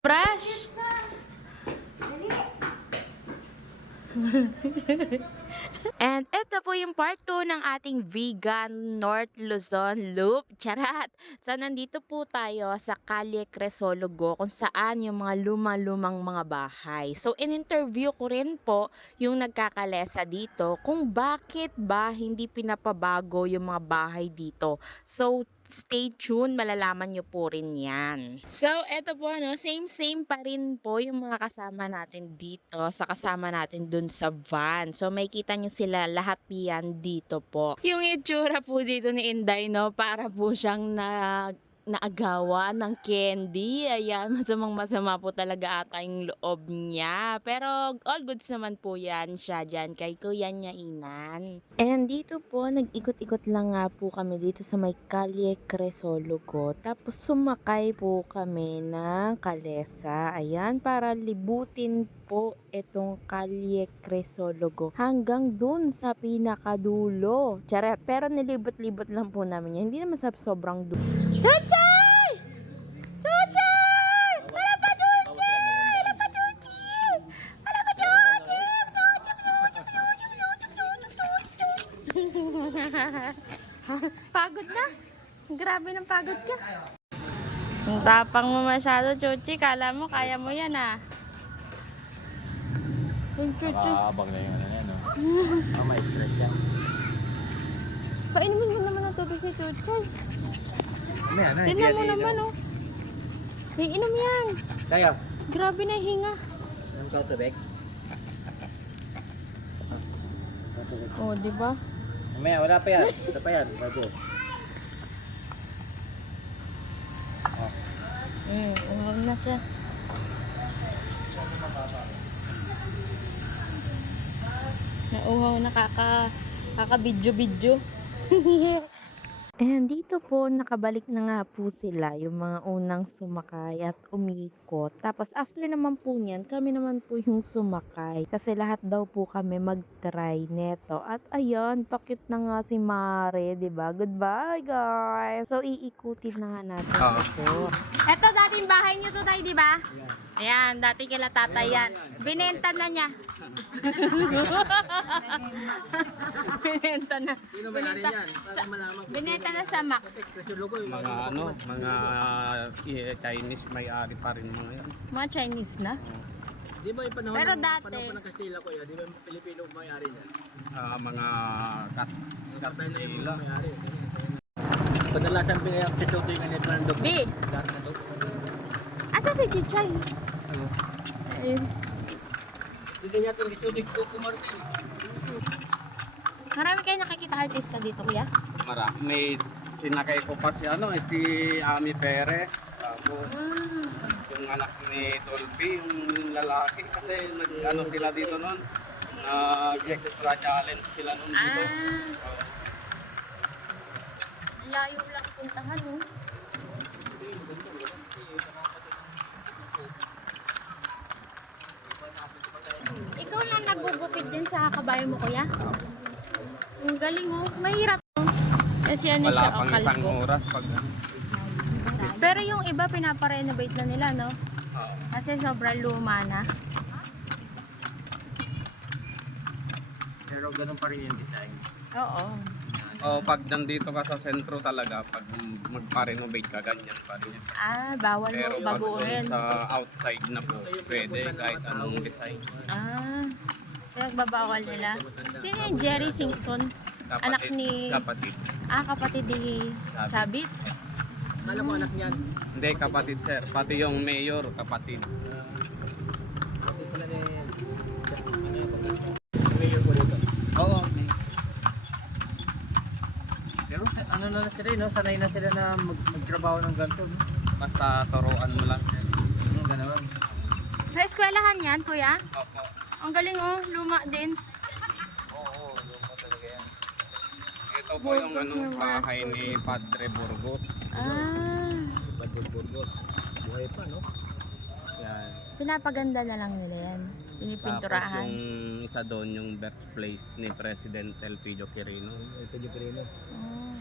Fresh! And ito po yung part 2 ng ating vegan North Luzon Loop. Charat! So, nandito po tayo sa Calle Cresologo kung saan yung mga lumang mga bahay. So, in-interview ko rin po yung nagkakalesa dito kung bakit ba hindi pinapabago yung mga bahay dito. So, stay tuned, malalaman nyo po rin yan. So, eto po, no, same pa rin po yung mga kasama natin dito sa kasama natin dun sa van. So, may kita nyo sila lahat yan dito po. Yung itsura po dito ni Inday, no, para po siyang naagawa ng candy. Ayan, masama po talaga ata yung loob niya. Pero all goods naman po yan siya dyan kay Kuya niya Inan. And dito po, nag-ikot-ikot lang nga po kami dito sa may Calle Cresologo. Tapos sumakay po kami ng kalesa. Ayan, para libutin po itong Calle Cresologo hanggang dun sa pinakadulo. Charet, pero nilibot-libot lang po namin yan. Hindi naman sa sobrang dulo. Chuchay! Chuchay! Wala pa Chuchay! Wala pa Chuchay! Wala pa Chuchay! Pagod na? Grabe ng pagod ka. Ang tapang mo masyado, Chuchi. Kala mo, kaya mo yan ah. Nakaabang na yung ano yan, no? May stress yan. Painumin mo naman ang tubig si Chuchay. Ano, Tingnan mo naman oh. Iinom yan. Kaya? Grabe na hinga. Anong ka tubig? Oh, di ba? Mamaya, wala pa yan. Wala pa yan, bago. Umaw na siya. Nauhaw na kaka-video-video. And dito po, nakabalik na nga po sila, yung mga unang sumakay at umikot. Tapos after naman po niyan, kami naman po yung sumakay. Kasi lahat daw po kami mag-try neto. At ayun, pakit na nga si Mare, ba diba? Goodbye guys! So iikutin na nga natin ito. Ito dating bahay niyo to tayo, di ba? Ayan, dati kila tatay yan. Binenta na niya. Binenta na. Binenta na sa Max. Mga ano, mga Chinese may-ari pa rin mga yan. Mga Chinese na. Di ba yung panahon, Pero dati, panahon pa ng Kastila ko yun? Di ba yung Pilipino may-ari niya? Mga Tatay na yung may-ari. Kadalasan pinag-pisuto yung ganito ng dog. Di. Lahat na dog. Asa si Chichay? Ano? Ayun. Hindi niya itong pisuto ko kumartin. Marami kayo nakikita artista dito, kuya? Marami. May sinakay ko pa si ano, si Ami Perez. Tapos yung anak ni Dolby, yung lalaki. Kasi nag-ano sila dito noon. Nag-extra challenge sila noon dito. Layo lang puntahan, no? Ikaw na nagugupit din sa kabayo mo, kuya? Ang galing, oh. Mahirap, oh. Kasi ano Wala siya, pang isang kalbo. oras pag Pero yung iba, pinaparenovate na nila, no? Kasi sobrang luma na. Pero ganun pa rin yung design. Oo. pag nandito ka sa sentro talaga, pag magpa-renovate ka, ganyan pa rin. Bawal Pero mo pag baguhin. sa outside na po, pwede kahit anong design. Pinagbabawal nila. Sino yung Jerry Singson? Anak ni... Kapatid. kapatid ni Chabit. Alam mo anak niyan. Hindi, kapatid sir. Pati yung mayor, kapatid. Kasi pala ni... Ano yung mayor po dito? Oo. Pero ano na sila, no? Sanay na sila na magtrabaho ng ganito. No? Basta turuan mo lang sir. Gano'n. Sa eskwelahan yan, kuya? Opo. Ang galing, oh. Luma din. Oo, yun po talaga yan. Ito po yung ano, bahay ni Padre Burgos. Burgos. Buhay pa, no? Yan. Pinapaganda na lang nila yan. Tapos Pinipinturahan. yung isa doon, yung birthplace ni President Elpidio Quirino. Ito yung Pirino. Oh.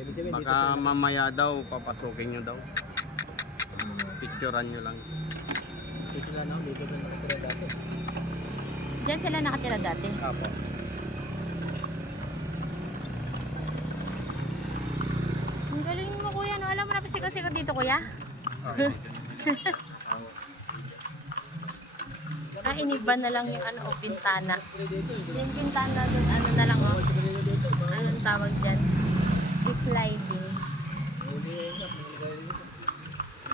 Ibig sabihin, Baka mamaya daw, papasukin nyo daw. Picturean nyo lang. Dito na lang, dito na nakatira dati. Diyan sila nakatira dati. Apo. Ang galing mo kuya, no? Alam mo na pa sikat-sikat dito kuya? Iniba na lang yung ano, pintana. Yung pintana dun, ano na lang, oh. Anong tawag dyan? Sliding.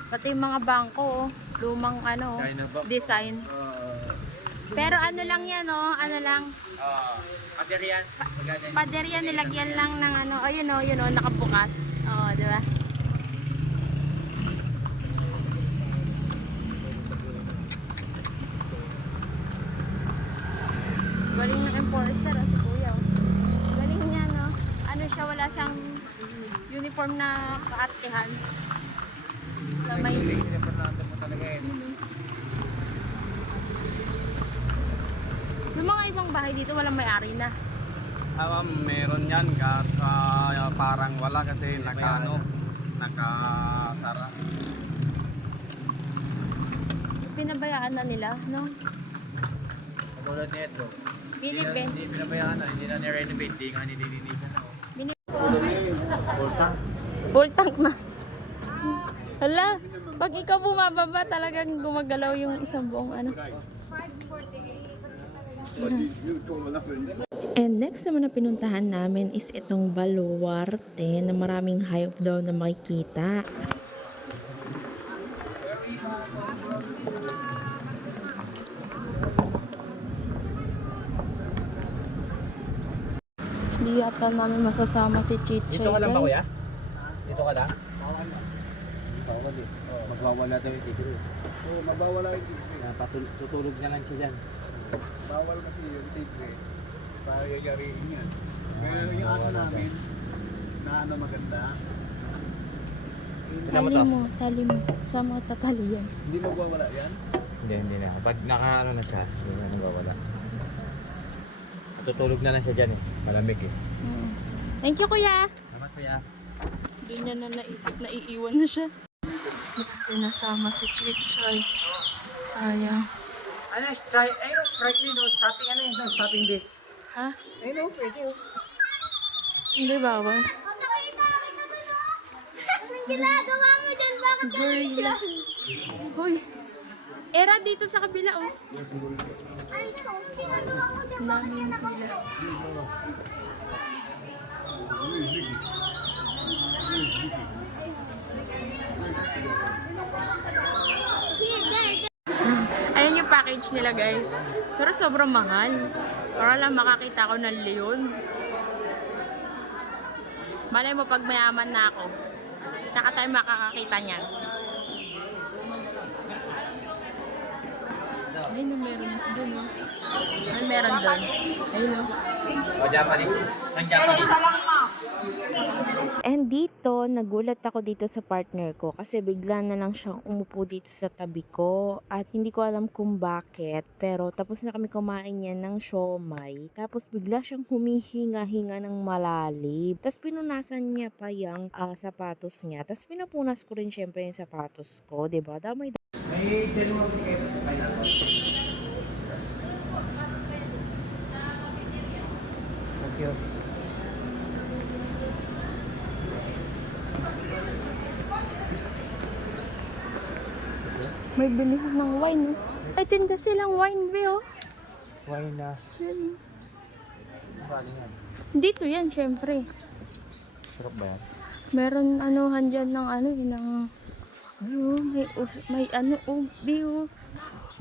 Pati yung mga bangko, oh. Lumang ano, design. Pero ano lang yan, oh. Ano lang. Pader yan. Pader yan, nilagyan lang ng ano. Oh, yun, oh, nakabukas. Oh, di ba? Galing ng enforcer, oh, si kuya, oh. Galing niya, no? Ano siya, wala siyang uniform na kaatihan. Sa may... Yung mga ibang bahay dito, walang may-ari na. Meron yan, parang wala kasi nakasara. Pinabayaan na nila, no? Katulad ni Edro. Philippine. Hindi pinabayaan na, hindi na ni-renovate, hindi nga nililinisan na. Full tank na. Hala, pag ikaw bumababa, talagang gumagalaw yung isang buong ano. And next naman na pinuntahan namin is itong baluarte na maraming hayop daw na makikita. Hindi yata namin masasama si Chichoy, Dito ka lang ba, kuya? guys. Dito ka lang? Bawal eh. Magwawala daw yung tigre. Oo, mabawala yung tigre. Tutulog na lang siya dyan. Bawal kasi yung tigre. Para yayariin yan. Kaya yung aso namin, na ano maganda, Tali mo. Saan mo tatali yan? hindi magwawala yan. Hindi na. Pag nakaano na siya, hindi na nagwawala. Tutulog na lang siya dyan eh. Malamig eh. Thank you, kuya. Salamat kuya. Hindi niya na naisip na iiwan na siya. Pinasama si Chichoy. Sayang. Ano, try, ayun, strike din, no? Stopping, ano yun, no? Stopping day. Ha? Ayun, no? Pwede, oh. Hindi bawal. Anong ginagawa mo dyan? Bakit Gorilla. Hoy. Era dito sa kabila, oh. ay so ginagawa mo dyan? Bakit Namin ka pila. Ayan yung package nila, guys. Pero sobrang mahal. Para lang makakita ko ng leon. Malay mo pag mayaman na ako, saka tayo makakakita niyan. Ayun, meron doon. Ay, meron doon. Ayun, O, Japanese. Ang Japanese. And dito, nagulat ako dito sa partner ko kasi bigla na lang siyang umupo dito sa tabi ko at hindi ko alam kung bakit, pero tapos na kami kumain niya ng siomai, tapos bigla siyang humihinga-hinga ng malalim, tapos pinunasan niya pa yung sapatos niya, tapos pinapunas ko rin syempre yung sapatos ko, diba? Damay. May dalawa ko kayo. Pineapple. Thank you. May bilihan ng wine, no? Ay, tinda silang wine, be, oh. Wine na. Yan. Paano yan? Dito yan, syempre. Sarap ba yan? Meron anuhan dyan ng ano, ng may ano, be, oh.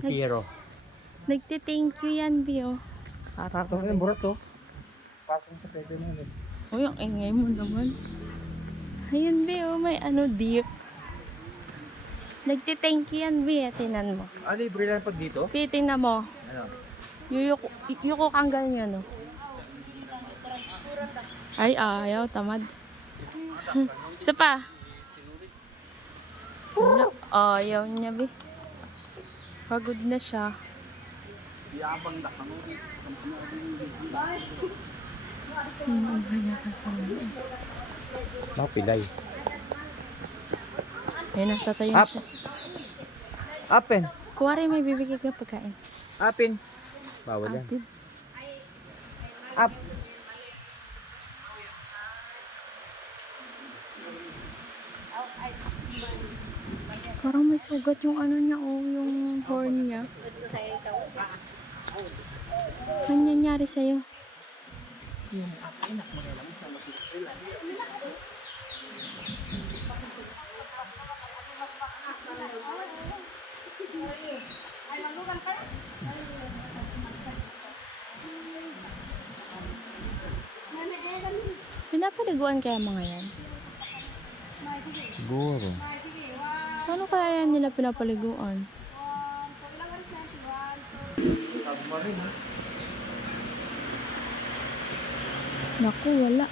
Piero. Nagti-thank you yan, be, oh. Ito na yung burot, oh. Pasok sa pwede na yun. Uy, ang ingay mo naman. Ayun, be, oh, may ano, deer. Nagti-thank you yan, be, tinan mo. Ah, libre lang pag dito? Tingnan mo. Ano? Yuko kang ganyan, no? Ay, ayaw, tamad. Isa pa. Wala, ayaw niya, be. Pagod na siya. Yabang na kamo. Ang kanya kasama. Mapilay. Ayun na, tatayo Up. siya. Apin. Kuwari may bibigay ka pagkain. Apin. Bawal yan. Apil. Up. Parang may sugat yung ano niya, oh, yung horn niya. Ano nangyari sa'yo? Pinapaliguan kaya mga yan? Siguro. Paano kaya yan nila pinapaliguan? Naku, wala.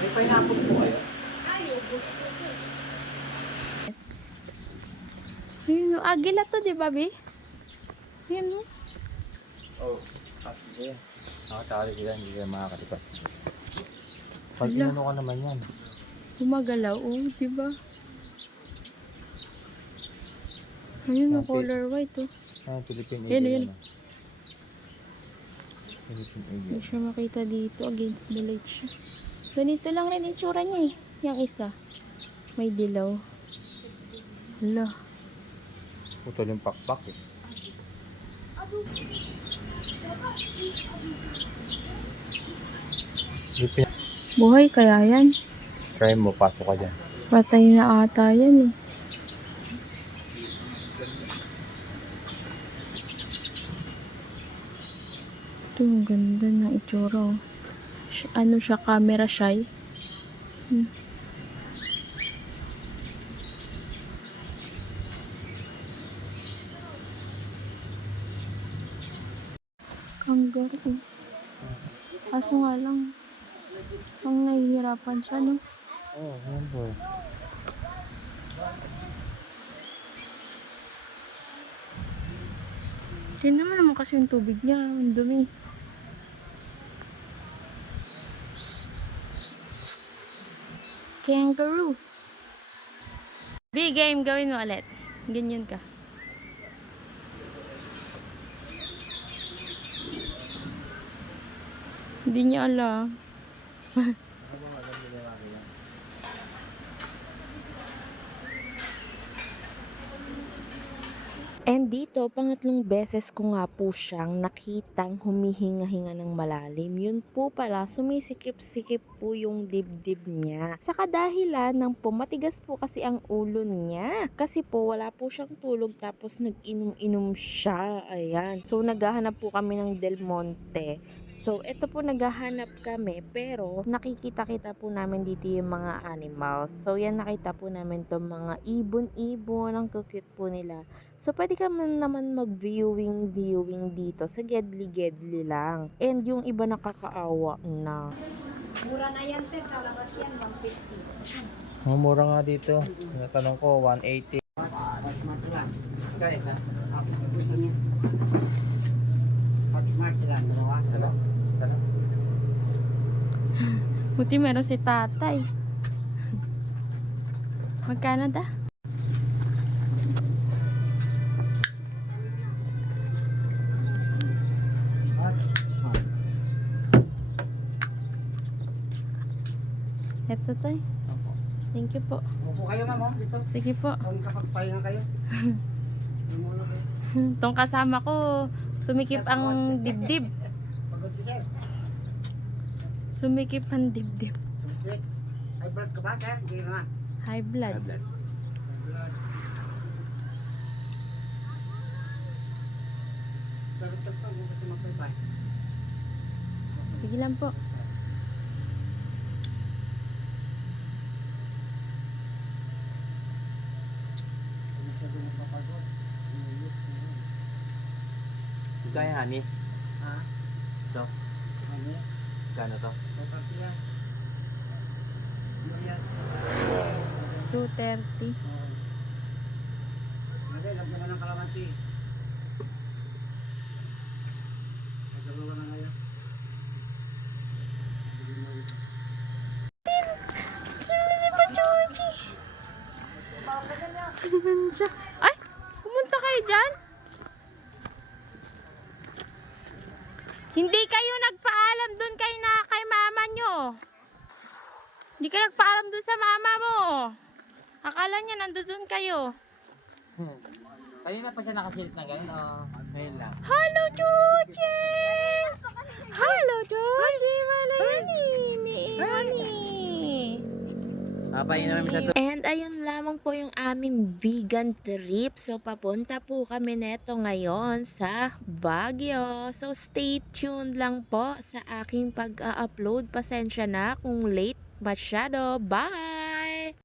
May pineapple po kayo? Ayun, oh, agila to, di ba, Bi? Ayun, oh. Oo. Kasi yan. Nakatali sila, hindi sila makakatipas. Pag Hala. inano ka naman yan. Gumagalaw, oh, di ba? Ayun, oh, Napi- color white, oh. Philippine Yan, Eagle. yan. Ano? Philippine Hindi Eagle. siya makita dito, against the light siya. Ganito lang rin yung tsura niya, eh. Yung isa. May dilaw. Hala. Putol yung pakpak eh. Buhay kaya yan? Try mo, pasok ka dyan. Patay na ata yan, eh. Ito, ang ganda ng itsura, oh. Ano siya, camera shy? Hmm. Kangaroo. Kaso nga lang, ang nahihirapan siya, no? Oo, yan po. Tingnan mo naman kasi yung tubig niya, ang dumi. Kangaroo. Big game, gawin mo ulit. Ganyan ka. Hindi niya alam. And dito, pangatlong beses ko nga po siyang nakitang humihinga-hinga ng malalim. Yun po pala, sumisikip-sikip po yung dibdib niya. Sa kadahilan ng matigas po kasi ang ulo niya. Kasi po, wala po siyang tulog tapos nag-inom-inom siya. Ayan. So, naghahanap po kami ng Del Monte. So, ito po naghahanap kami pero nakikita-kita po namin dito yung mga animals. So, yan nakita po namin to mga ibon-ibon. Ang cute po nila. So, pwede ka naman mag-viewing dito sa gedli-gedli lang. And yung iba nakakaawa na. Mura na yan, sir. Sa labas yan, 150. Oh, mura nga dito. Natanong ko, 180. Buti meron si tatay. Magkano da? Eto tay. Thank you po. Upo kayo ma'am, dito. Sige po. Kung kapagpahinga kayo. Muna kayo. Tong kasama ko, sumikip ang dibdib. Pagod si sir. Sumikip ang dibdib. Okay. Ay, blood ka ba sir? Hindi naman. High blood. Tarot-tarot pa, huwag kasi magpapay. Sige lang po. Masyado napapagod. Kaya, honey. Ha? Ito. Ano yan? Gano to? Kapag yan. Ano yan? 2:30. Hindi, lagyan mo ng kalamansi. Lagyan mo na ngayon. Ay, pumunta kayo dyan? Hindi kayo nagpaalam dun kay mama nyo. Hindi kayo nagpaalam dun sa mama mo. Akala niya nandun kayo. Kanina pa siya nakasilip na gano'n, ngayon lang. Hello, Georgie! Hello, Georgie! Wala yan Papayin naman siya to. And ayun lamang po yung aming vegan trip. So, papunta po kami neto ngayon sa Baguio. So, stay tuned lang po sa aking pag-upload. Pasensya na kung late masyado. Bye!